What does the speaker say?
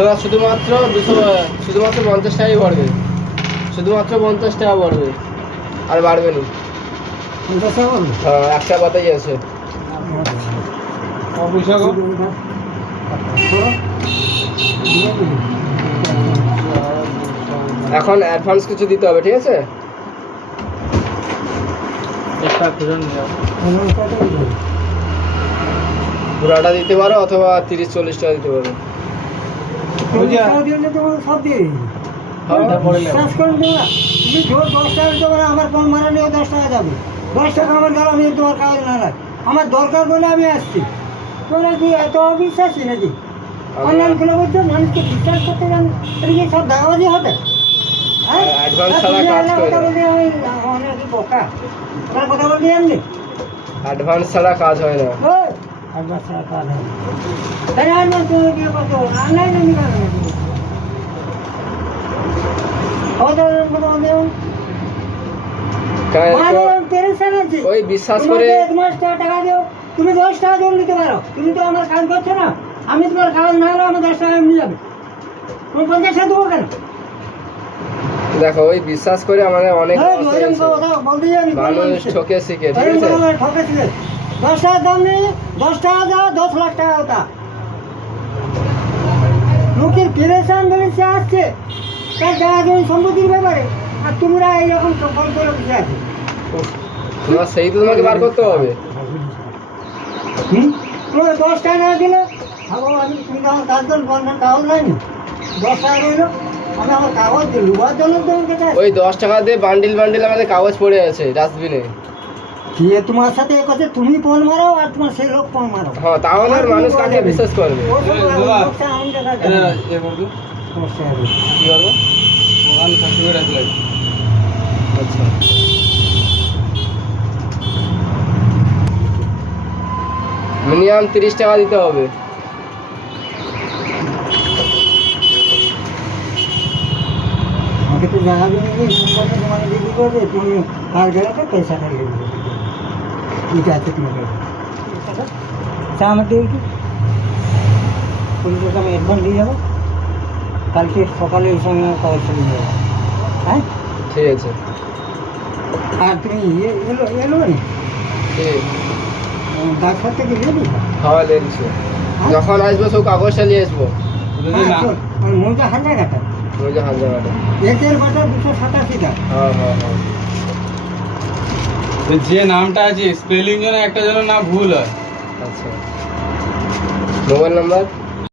তোরা শুধুমাত্র 50 টাকাই বাড়বে, শুধুমাত্র 50 টাকা বাড়বে, আর বাড়বে না। 50 টাকা বাড়বে? হ্যাঁ, একটা কথাই আছে। এখন অ্যাডভান্স কিছু দিতে হবে, ঠিক আছে? পুরাটা দিতে পারো অথবা 30-40 টাকা দিতে পারো। সব দিয়ে বিশ্বাস করুন তোমরা, তুমি জোর 10 টাকা দিতে পারো, আমার কোন মারা নিয়ে 10 টাকা যাবে। 10 টাকা আমার গেল, আমি তোমার কাগজ না লাগে, আমার দরকার বলে আমি আসছি। তোমরা কি এত অবিশ্বাসী নাকি? অনলাইন খুলে বলছো মানুষকে বিশ্বাস করতে জানো, এটা কি সব দাগাবাজি হতে? অ্যাডভান্স ছাড়া কাজ করে না। অনেক বোকা, ওনার কথা বলতে জানলি? অ্যাডভান্স ছাড়া কাজ হয় না। অ্যাডভান্স ছাড়া কাজ হয় না। তাই অ্যাডভান্স তুমি কি করতে হবে? অনলাইনে নিকাল না তুমি। ওই বিশ্বাস করে টাকা দিও, তুমি 10 টাকা জল নিতে পারো, তুমি তো আমার কাজ করছো না। আমি তোমার কাগজ না হলে আমার 10 টাকা নিয়ে যাবে, তুমি 50 টাকা দেবো কেন? দেখো, ওই বিশ্বাস করে আমাদের অনেক মানুষ ঠকে শিখে, ঠিক আছে? ঠকে শিখে 10 টাকার দাম নেই, 10 টাকা দাও, 10 লাখ টাকা ওটা। লোকের পেরেশান বেড়েছে আসছে তার জায়গা জমি সম্পত্তির ব্যাপারে, আর তোমরা এইরকম ফল করে বসে আছো। তোমার সেই তো তোমাকে বার করতে হবে। তোমার 10 টাকা না দিলে ভাবো, আমি তুমি তো আমার কাজ করো, বন্ধন কাগজ নেয়নি, 10 টাকা রইলো, আমি আমার কাগজ লুবার জন্য তোমাকে চাই। ওই 10 টাকা দিয়ে বান্ডিল আমাদের কাগজ পড়ে আছে ডাস্টবিনে। কি তোমার সাথে এক কথা, তুমি ফোন মারো আর তোমার সেই লোক ফোন মারো। হ্যাঁ, তাহলে আর মানুষ কাকে বিশ্বাস করবে? আচ্ছা, মিনিমাম 30 টাকা দিতে হবে। আমাকে তো জায়গা জমি নেই, সম্পর্কে তোমাকে বিক্রি করবে, তুমি কার গেলে পয়সাটা নিয়ে দেবে। ঠিক আছে, তোমাকে চা আমাকে একটু 20 টাকা আমি অ্যাডভান্স দিয়ে যাবো, কালকে সকালে এই সময় কাগজ চলে যাবো। হ্যাঁ, ঠিক আছে। আর তুমি এলো নি ডাক্তার থেকে নিয়ে দিই। খাওয়া লেগেছে, যখন আসবো সব কাগজটা নিয়ে আসবো। মৌজা হাজার টাকা, মৌজা হাজার টাকা, একের বাজার 287 টাকা। হ্যাঁ হ্যাঁ হ্যাঁ। যে নামটা আছে স্পেলিং জন্য একটা যেন না ভুল হয়। আচ্ছা, মোবাইল নাম্বার